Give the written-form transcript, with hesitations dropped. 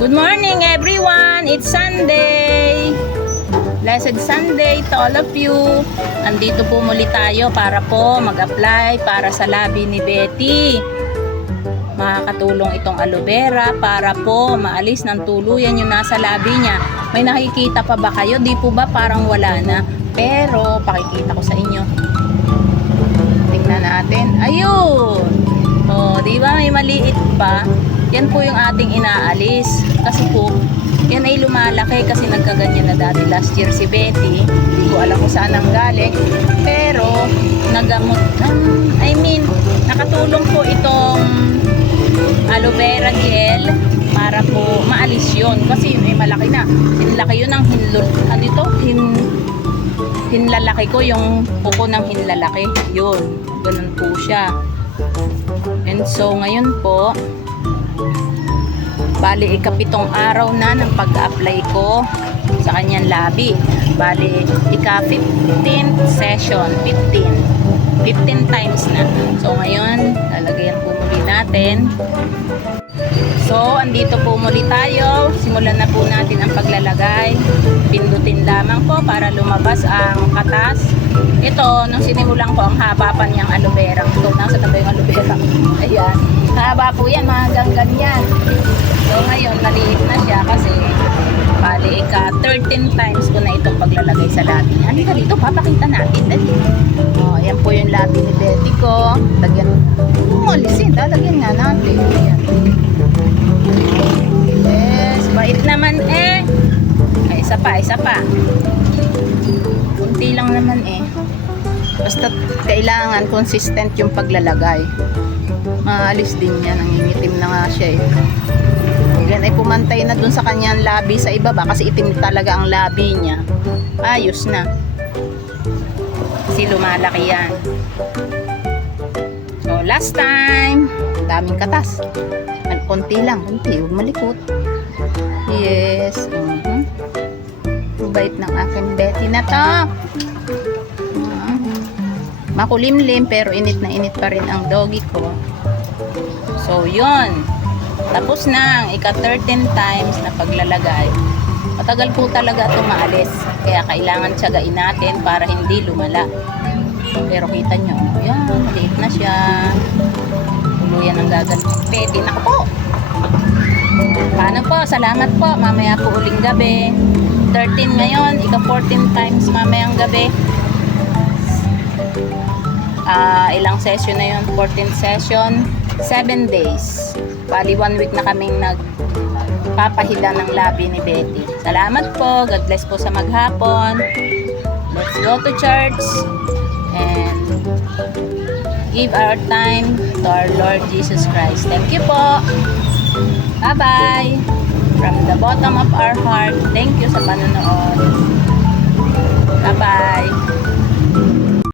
Good morning everyone! It's Sunday! Blessed Sunday to all of you! Andito po muli tayo para po mag-apply para sa labi ni Betty. Makakatulong itong aloe vera para po maalis ng tuluyan yung nasa labi niya. May nakikita pa ba kayo? Di po ba parang wala na? Pero pakikita ko sa inyo. Tingnan natin. Ayun! O, di ba may maliit pa? Yan po yung ating inaalis. Kasi po, yan ay lumalaki kasi nagkaganyan na dati last year si Betty. Hindi ko alam kung saan ang galing. Pero, nagamot, nakatulong po itong aloe vera gel para po maalis yun. Kasi yun ay malaki na. Hinlaki yun ng hinlalaki ko yung puko ng hinlalaki. Yun, ganun po siya. And so, ngayon po, bali ikapitong araw na ng pag-apply ko sa kanyang labi. Bali ika-15th session, 15 times na. So ngayon lalagyan po muli natin. So andito po muli tayo. Simulan na po natin ang paglalagay. Pindutin lamang po para lumabas ang katas. Ito, nung sinimulan ko, ang haba pa niyang aloe vera. Ito, nasa tabi yung aloe vera. Ayan. Haba po yan, hanggang ganyan. So ngayon, maliit na siya kasi bali ika-13 times ko na itong paglalagay sa labi. Halika dito, papakita natin. O, ayan po yung labi ni Betty ko. Lagyan, alisin, lalagyan nga natin. Ayan. Yes, bait naman eh. Ay, isa pa. Kunti lang naman eh. Basta kailangan consistent yung paglalagay. Maalis din yan, nangingitim na nga siya eh. Yan ay pumantay na dun sa kanyang labi sa ibaba kasi itim talaga ang labi niya. Ayos na. Kasi lumalaki yan. So last time, daming katas. Konti lang, huwag malikot. Yes. Bait ng aking Betty na to. Makulimlim pero init na init pa rin ang doggy ko. So yun. Tapos na ang ika-13 times na paglalagay. Matagal po talaga ito maalis. Kaya kailangan tiyagain natin para hindi lumala. Pero kita nyo, yan, maliit na siya. Tuluyan ang gagal. Pwede na po. Paano po? Salamat po. Mamaya po uling gabi. 13 ngayon, ika-14 times mamayang gabi. Ilang session na yun? 14th session. 7 days. Bali 1 week na kaming nagpapahila ng labi ni Betty. Salamat po. God bless po sa maghapon. Let's go to church and give our time to our Lord Jesus Christ. Thank you po. Bye-bye. From the bottom of our heart, thank you sa panonood. Bye-bye.